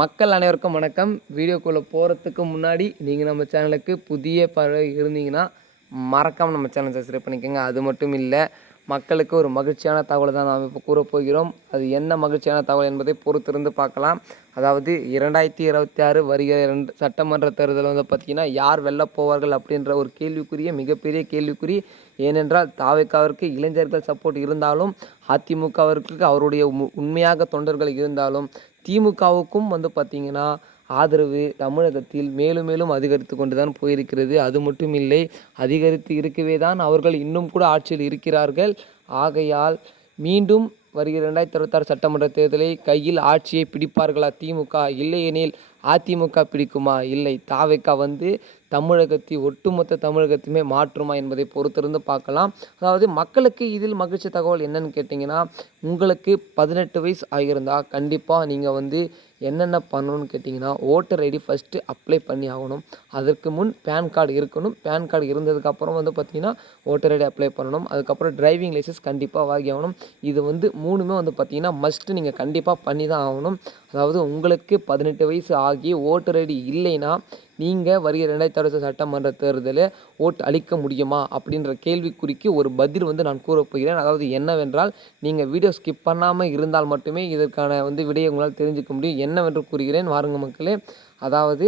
மக்கள் அனைவருக்கும் வணக்கம். வீடியோக்குள்ளே போகிறதுக்கு முன்னாடி நீங்கள் நம்ம சேனலுக்கு புதிய பறவை இருந்தீங்கன்னா மறக்காமல் நம்ம சேனல் சப்ஸ்கிரைப் பண்ணிக்கோங்க. அது மட்டும் இல்லை மக்களுக்கு ஒரு மகிழ்ச்சியான தகவலை தான் நாம் இப்போ கூறப்போகிறோம் அது என்ன மகிழ்ச்சியான தகவல் என்பதை பொறுத்திருந்து பார்க்கலாம். அதாவது இரண்டாயிரத்தி இருபத்தி ஆறு வருகிற ரெண்டு சட்டமன்ற தேர்தல் வந்து பார்த்திங்கன்னா யார் வெல்லப் போவார்கள் அப்படின்ற ஒரு கேள்விக்குரிய மிகப்பெரிய கேள்விக்குறி. ஏனென்றால் தாவேக்காவிற்கு இளைஞர்கள் சப்போர்ட் இருந்தாலும் அதிமுகவிற்கு அவருடைய உண்மையாக தொண்டர்கள் இருந்தாலும் திமுகவுக்கும் வந்து பார்த்திங்கன்னா ஆதரவு தமிழகத்தில் மேலும் மேலும் அதிகரித்து கொண்டு தான் போயிருக்கிறது. அது மட்டும் இல்லை அதிகரித்து இருக்கவே தான் அவர்கள் இன்னும் கூட ஆட்சியில் இருக்கிறார்கள். ஆகையால் மீண்டும் வருகிற ரெண்டாயிரத்தி இருபத்தாறு சட்டமன்ற தேர்தலை கையில் ஆட்சியை பிடிப்பார்களா? திமுக இல்லையெனில் அதிமுக பிடிக்குமா? இல்லை. தாவேக்கா வந்து தமிழகத்தை ஒட்டுமொத்த தமிழகத்தையுமே மாற்றுமா என்பதை பொறுத்திருந்து பார்க்கலாம். அதாவது மக்களுக்கு இதில் மகிழ்ச்சி தகவல் என்னன்னு கேட்டிங்கன்னா உங்களுக்கு பதினெட்டு வயசு ஆகியிருந்தால் கண்டிப்பாக நீங்கள் வந்து என்னென்ன பண்ணணும்னு கேட்டிங்கன்னா ஓட்டர் ஐடி ஃபஸ்ட்டு அப்ளை பண்ணி ஆகணும். அதற்கு முன் பேன் கார்டு இருக்கணும். பேன் கார்டு இருந்ததுக்கப்புறம் வந்து பார்த்திங்கன்னா ஓட்டர் ஐடி அப்ளை பண்ணணும். அதுக்கப்புறம் டிரைவிங் லைசன்ஸ் கண்டிப்பாக வாங்கி ஆகணும். இது வந்து மூணுமே வந்து பார்த்திங்கன்னா மஸ்ட்டு நீங்கள் கண்டிப்பாக பண்ணி தான் ஆகணும். அதாவது உங்களுக்கு பதினெட்டு வயசு ஆகி ஓட்டர் ஐடி இல்லைன்னா நீங்கள் வருகிற ரெண்டாயிரத்தி அறுபது சட்டமன்ற தேர்தலில் ஓட்டு அளிக்க முடியுமா? அப்படின்ற கேள்விக்குறிக்கு ஒரு பதில் வந்து நான் கூறப்போகிறேன் அதாவது என்னவென்றால் நீங்கள் வீடியோ ஸ்கிப் பண்ணாமல் இருந்தால் மட்டுமே இதற்கான வந்து விடையை உங்களால் தெரிஞ்சுக்க முடியும். என்னவென்று கூறுகிறேன். வாருங்க மக்களே. அதாவது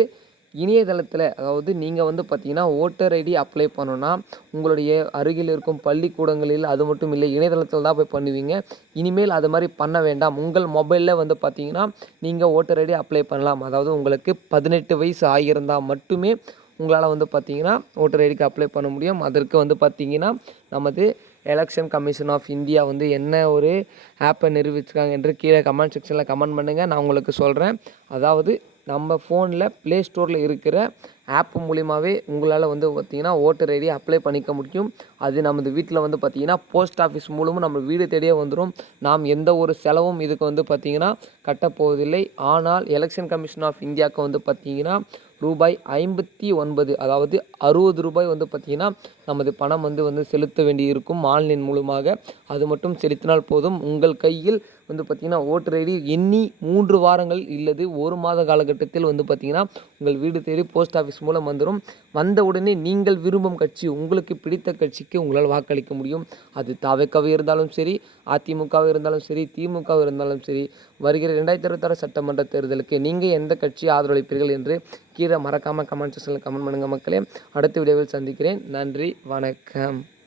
இணையதளத்தில் அதாவது நீங்கள் வந்து பார்த்தீங்கன்னா ஓட்டர் ஐடி அப்ளை பண்ணணும்னா உங்களுடைய அருகில் இருக்கும் பள்ளிக்கூடங்களில் அது மட்டும் இல்லை இணையதளத்தில் தான் போய் பண்ணுவீங்க. இனிமேல் அது மாதிரி பண்ண வேண்டாம். உங்கள் மொபைலில் வந்து பார்த்தீங்கன்னா நீங்கள் ஓட்டர் ஐடி அப்ளை பண்ணலாம். அதாவது உங்களுக்கு பதினெட்டு வயசு ஆகியிருந்தால் மட்டுமே உங்களால் வந்து பார்த்தீங்கன்னா ஓட்டர் ஐடிக்கு அப்ளை பண்ண முடியும். அதற்கு வந்து பார்த்தீங்கன்னா நமது எலெக்ஷன் கமிஷன் ஆஃப் இந்தியா வந்து என்ன ஒரு ஆப்பை நிரூபிச்சிருக்காங்க என்று கீழே கமெண்ட் செக்ஷனில் கமெண்ட் பண்ணுங்கள் நான் உங்களுக்கு சொல்கிறேன் அதாவது நம்ம ஃபோனில் ப்ளே ஸ்டோரில் இருக்கிற ஆப் மூலியமாகவே உங்களால் வந்து பார்த்திங்கன்னா ஓட்டர் ஐடி அப்ளை பண்ணிக்க முடியும். அது நமது வீட்டில் வந்து பார்த்தீங்கன்னா போஸ்ட் ஆஃபீஸ் மூலமும் நம்ம வீடு தேடியே வந்துடும் நாம் எந்த ஒரு செலவும் இதுக்கு வந்து பார்த்திங்கன்னா கட்டப்போவதில்லை ஆனால் எலெக்ஷன் கமிஷன் ஆஃப் இந்தியாவுக்கு வந்து பார்த்திங்கன்னா ரூபாய் ஐம்பத்தி ஒன்பது அதாவது அறுபது ரூபாய் வந்து பார்த்திங்கன்னா நமது பணம் வந்து வந்து செலுத்த வேண்டி இருக்கும் ஆன்லைன் மூலமாக. அது மட்டும் செலுத்தினால் போதும். உங்கள் கையில் வந்து பார்த்திங்கன்னா ஓட்டர் ஐடி எண்ணி மூன்று வாரங்கள் இல்லது ஒரு மாத காலகட்டத்தில் வந்து பார்த்திங்கன்னா உங்கள் வீடு தேடி போஸ்ட் ஆஃபீஸ் மூலம் வந்துடும் வந்த உடனே நீங்கள் விரும்பும் கட்சி உங்களுக்கு பிடித்த கட்சிக்கு உங்களால் வாக்களிக்க முடியும். அது தாவேக்காவே இருந்தாலும் சரி அதிமுகவாக இருந்தாலும் சரி திமுகவாக இருந்தாலும் சரி வருகிற ரெண்டாயிரத்தி இருபத்தாறு சட்டமன்ற தேர்தலுக்கு நீங்கள் எந்த கட்சி ஆதரவளிப்பீர்கள் என்று கீழே மறக்காமல் கமெண்ட் செக்ஷனில் கமெண்ட் பண்ணுங்கள் மக்களே. அடுத்த வீடியோவில் சந்திக்கிறேன். நன்றி வணக்கம்.